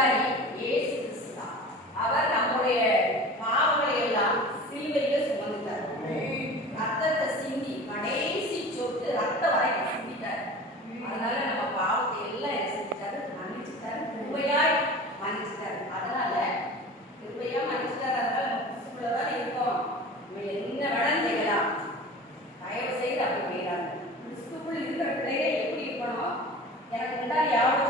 பரிகாரி இயேசு கிறிஸ்து தான். அவர் நம்முடைய பாவங்களை எல்லாம் சிலுவையில் சுமந்துட்டார். ரத்தத்தை சிந்தி கடைசி சொட்டு ரத்த வரைக்கும் சிந்திட்டார். அதனால நம்ம பாவத்தை எல்லாம் என்ன செஞ்சுட்டாரு? மன்னிச்சுட்டாரு. கிருபையாய் மன்னிச்சுட்டாரு. அதனால கிருபையா மன்னிச்சுட்டாரு. அதனால நம்ம கிறிஸ்துக்குள்ளதான் இருக்கோம். நம்ம என்ன வேணாலும் செய்யலாம். தயவு செய்து அப்படி போயிடாது. கிறிஸ்துக்குள் இருக்கிற பிள்ளையே எப்படி இருக்கணும்? எனக்கு முன்னாடி யாரும்